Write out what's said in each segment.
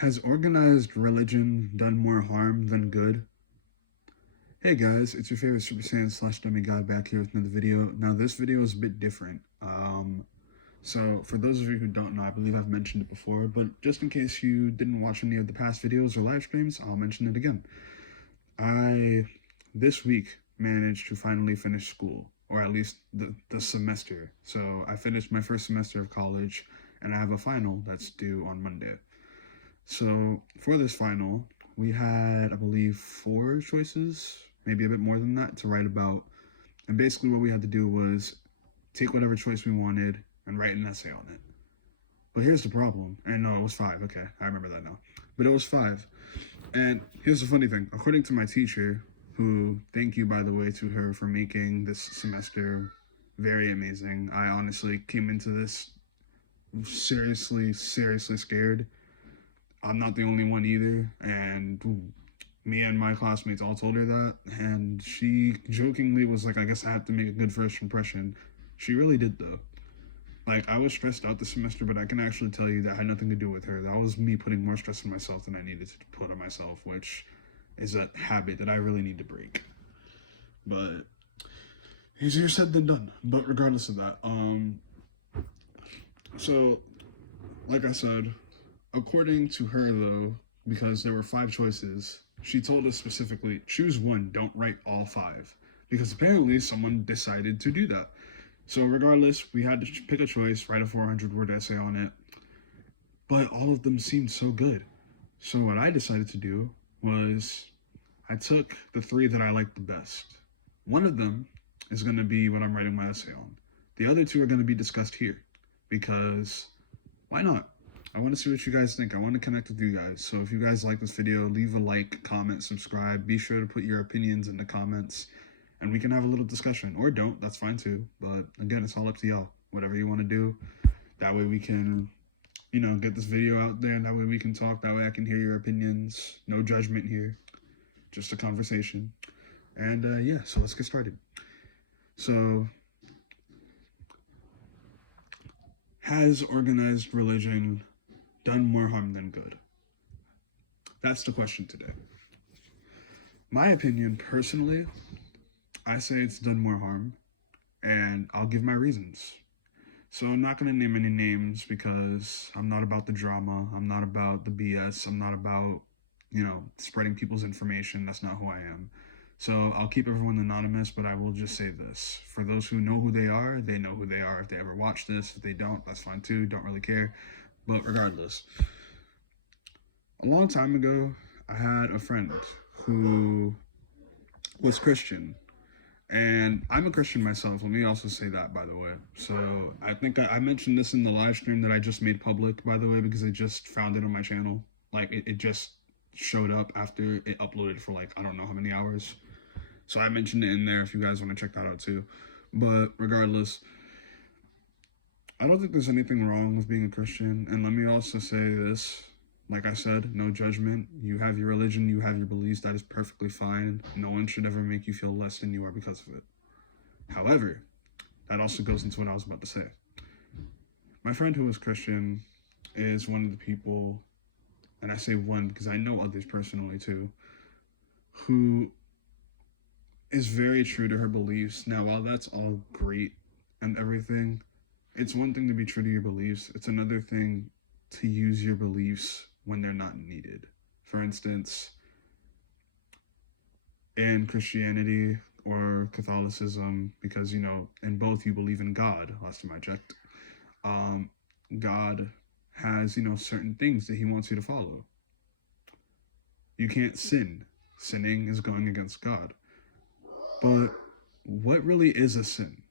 Has organized religion done more harm than good? Hey guys, it's your favorite Super Saiyan slash Dummy God back here with another video. Now this video is a bit different. So for those of you who don't know, I believe I've mentioned it before, but just in case you didn't watch any of the past videos or live streams, I'll mention it again. I, this week, managed to finally finish school, or at least the semester. So I finished my first semester of college, and I have a final that's due on Monday. So for this final, we had, I believe, four choices, maybe a bit more than that, to write about. And basically, what we had to do was take whatever choice we wanted and write an essay on it. But here's the problem. And no, it was five. Okay, I remember that now. But it was five. And here's the funny thing. According to my teacher, who, thank you, by the way, to her for making this semester very amazing. I honestly came into this seriously scared. I'm not the only one either, and me and my classmates all told her that, and she jokingly was like, I guess I have to make a good first impression. She really did, though. Like, I was stressed out this semester, but I can actually tell you that had nothing to do with her. That was me putting more stress on myself than I needed to put on myself, which is a habit that I really need to break. But easier said than done. But regardless of that, so like I said, according to her, though, because there were five choices, she told us specifically, choose one, don't write all five. Because apparently someone decided to do that. So regardless, we had to pick a choice, write a 400-word essay on it. But all of them seemed so good. So what I decided to do was I took the three that I liked the best. One of them is going to be what I'm writing my essay on. The other two are going to be discussed here. Because why not? I want to see what you guys think. I want to connect with you guys. So if you guys like this video, leave a like, comment, subscribe. Be sure to put your opinions in the comments, and we can have a little discussion. Or don't, that's fine too. But again, it's all up to y'all. Whatever you want to do. That way we can, get this video out there, and that way we can talk. That way I can hear your opinions. No judgment here. Just a conversation. And yeah, so let's get started. So, has organized religion done more harm than good? That's the question today. My opinion, personally, I say it's done more harm, and I'll give my reasons. So I'm not going to name any names because I'm not about the drama. I'm not about the BS. I'm not about, spreading people's information. That's not who I am. So I'll keep everyone anonymous, but I will just say this. For those who know who they know who they are. If they ever watch this, if they don't, that's fine too. Don't really care. But regardless, a long time ago, I had a friend who was Christian. And I'm a Christian myself. Let me also say that, by the way. So I think I mentioned this in the live stream that I just made public, by the way, because I just found it on my channel. Like, it just showed up after it uploaded for, like, I don't know how many hours. So I mentioned it in there if you guys want to check that out, too. But regardless, I don't think there's anything wrong with being a Christian. And let me also say this. Like I said, no judgment. You have your religion, you have your beliefs. That is perfectly fine. No one should ever make you feel less than you are because of it. However, that also goes into what I was about to say. My friend who is Christian is one of the people, and I say one because I know others personally too, who is very true to her beliefs. Now, while that's all great and everything, it's one thing to be true to your beliefs. It's another thing to use your beliefs when they're not needed. For instance, in Christianity or Catholicism, because, in both you believe in God, last time I checked, God has, certain things that he wants you to follow. You can't sin. Sinning is going against God. But what really is a sin?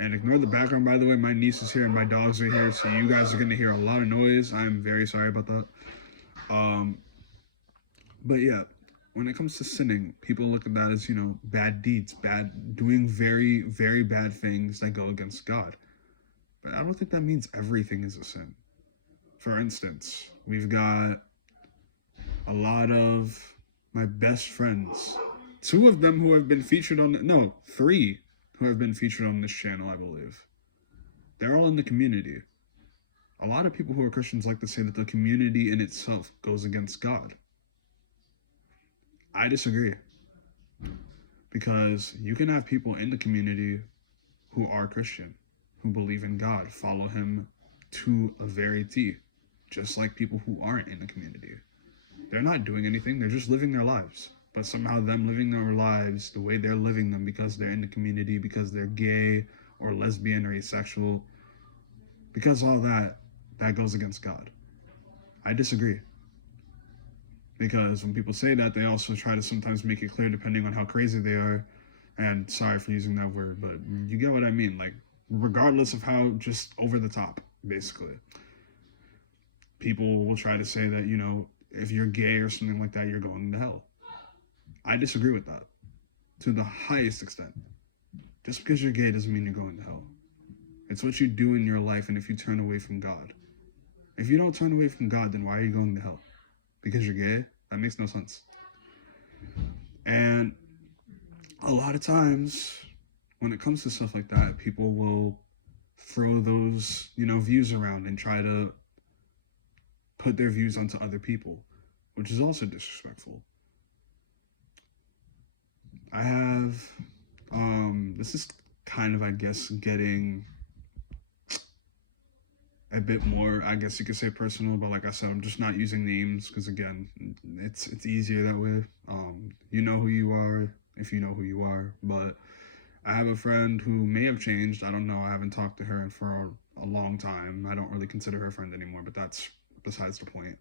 And ignore the background, by the way. My niece is here and my dogs are here, so you guys are going to hear a lot of noise. I'm very sorry about that. But yeah, when it comes to sinning, people look at that as, bad deeds, doing very, very bad things that go against God. But I don't think that means everything is a sin. For instance, we've got a lot of my best friends, two of them who have been featured on, three who have been featured on this channel, I believe. They're all in the community. A lot of people who are Christians like to say that the community in itself goes against God. I disagree, because you can have people in the community who are Christian, who believe in God, follow him to a very T, just like people who aren't in the community. They're not doing anything, they're just living their lives. But somehow them living their lives the way they're living them, because they're in the community, because they're gay or lesbian or asexual, because all that goes against God. I disagree. Because when people say that, they also try to sometimes make it clear, depending on how crazy they are, and sorry for using that word, but you get what I mean, like, regardless of how just over the top, basically. People will try to say that, if you're gay or something like that, you're going to hell. I disagree with that to the highest extent. Just because you're gay doesn't mean you're going to hell. It's what you do in your life, and if you turn away from God. If you don't turn away from God, then why are you going to hell? Because you're gay? That makes no sense. And a lot of times, when it comes to stuff like that, people will throw those, views around and try to put their views onto other people, which is also disrespectful. I have, this is kind of, I guess, getting a bit more, I guess you could say, personal, but like I said, I'm just not using names, because again, it's easier that way. You know who you are if you know who you are. But I have a friend who may have changed. I don't know. I haven't talked to her for a long time. I don't really consider her a friend anymore, but that's besides the point.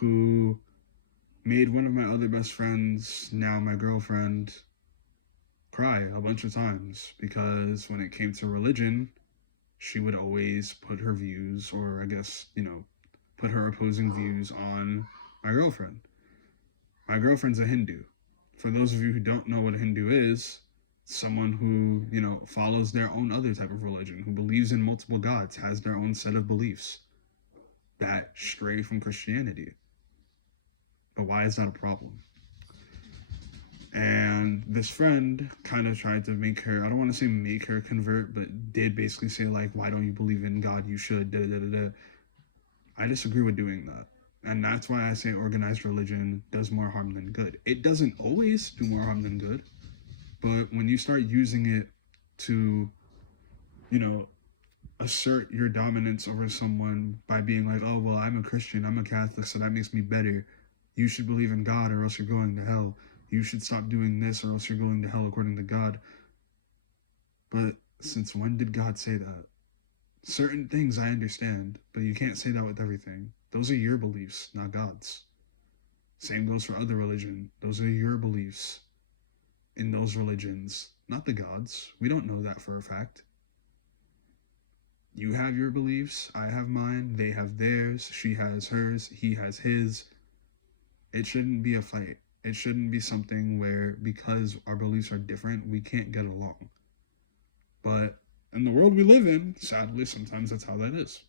Who made one of my other best friends, now my girlfriend, cry a bunch of times, because when it came to religion, she would always put her views, or I guess, put her opposing views on my girlfriend. My girlfriend's a Hindu. For those of you who don't know what a Hindu is, someone who, follows their own other type of religion, who believes in multiple gods, has their own set of beliefs that stray from Christianity. But why is that a problem? And this friend kind of tried to make her, I don't want to say make her convert, but did basically say, like, why don't you believe in God? You should, da da da da. I disagree with doing that. And that's why I say organized religion does more harm than good. It doesn't always do more harm than good, but when you start using it to, assert your dominance over someone by being like, oh, well, I'm a Christian, I'm a Catholic, so that makes me better. You should believe in God or else you're going to hell. You should stop doing this or else you're going to hell according to God. But since when did God say that? Certain things I understand, but you can't say that with everything. Those are your beliefs, not God's. Same goes for other religion. Those are your beliefs in those religions, not the God's. We don't know that for a fact. You have your beliefs, I have mine, they have theirs, she has hers, he has his. It shouldn't be a fight. It shouldn't be something where, because our beliefs are different, we can't get along. But in the world we live in, sadly, sometimes that's how that is.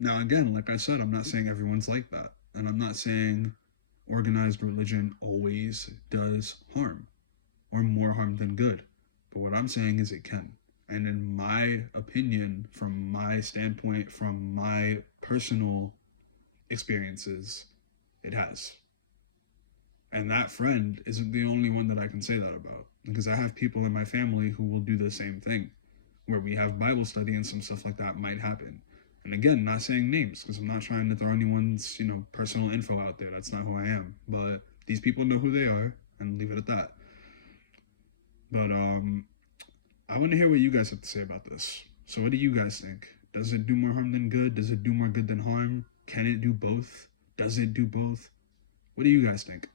Now, again, like I said, I'm not saying everyone's like that. And I'm not saying organized religion always does harm, or more harm than good. But what I'm saying is it can. And in my opinion, from my standpoint, from my personal experiences, it has. And that friend isn't the only one that I can say that about, because I have people in my family who will do the same thing, where we have Bible study and some stuff like that might happen. And again, not saying names, because I'm not trying to throw anyone's, personal info out there. That's not who I am. But these people know who they are, and leave it at that. But I want to hear what you guys have to say about this. So what do you guys think? Does it do more harm than good? Does it do more good than harm? Can it do both? Does it do both? What do you guys think?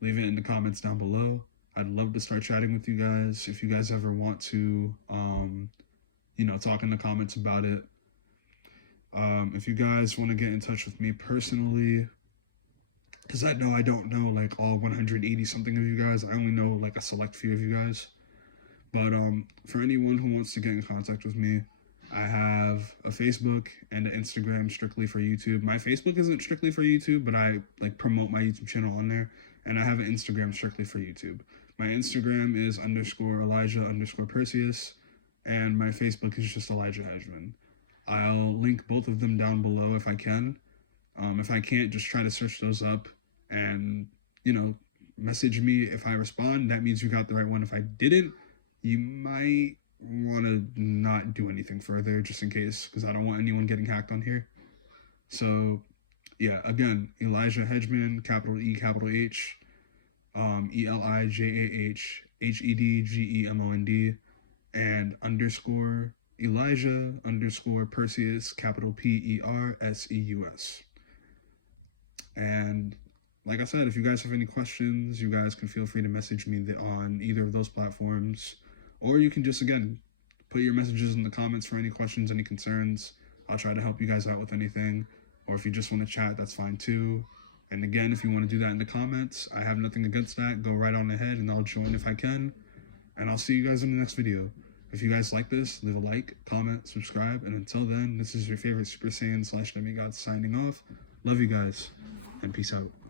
Leave it in the comments down below. I'd love to start chatting with you guys. If you guys ever want to, talk in the comments about it. If you guys want to get in touch with me personally, because I know I don't know like all 180 something of you guys. I only know like a select few of you guys. But for anyone who wants to get in contact with me, I have a Facebook and an Instagram strictly for YouTube. My Facebook isn't strictly for YouTube, but I promote my YouTube channel on there. And I have an Instagram strictly for YouTube. My Instagram is _Elijah_Perseus. and my Facebook is just Elijah Hedgeman. I'll link both of them down below if I can. If I can't, just try to search those up and, message me. If I respond, that means you got the right one. If I didn't, you might want to not do anything further just in case, because I don't want anyone getting hacked on here. So, yeah, again, Elijah Hedgeman, capital E, capital H, ElijahHedgemond, and underscore Elijah underscore Perseus, capital Perseus. And like I said, if you guys have any questions, you guys can feel free to message me on either of those platforms, or you can just, again, put your messages in the comments for any questions, any concerns. I'll try to help you guys out with anything. Or if you just want to chat, that's fine too. And again, if you want to do that in the comments, I have nothing against that. Go right on ahead and I'll join if I can. And I'll see you guys in the next video. If you guys like this, leave a like, comment, subscribe. And until then, this is your favorite Super Saiyan / Demigod signing off. Love you guys, and peace out.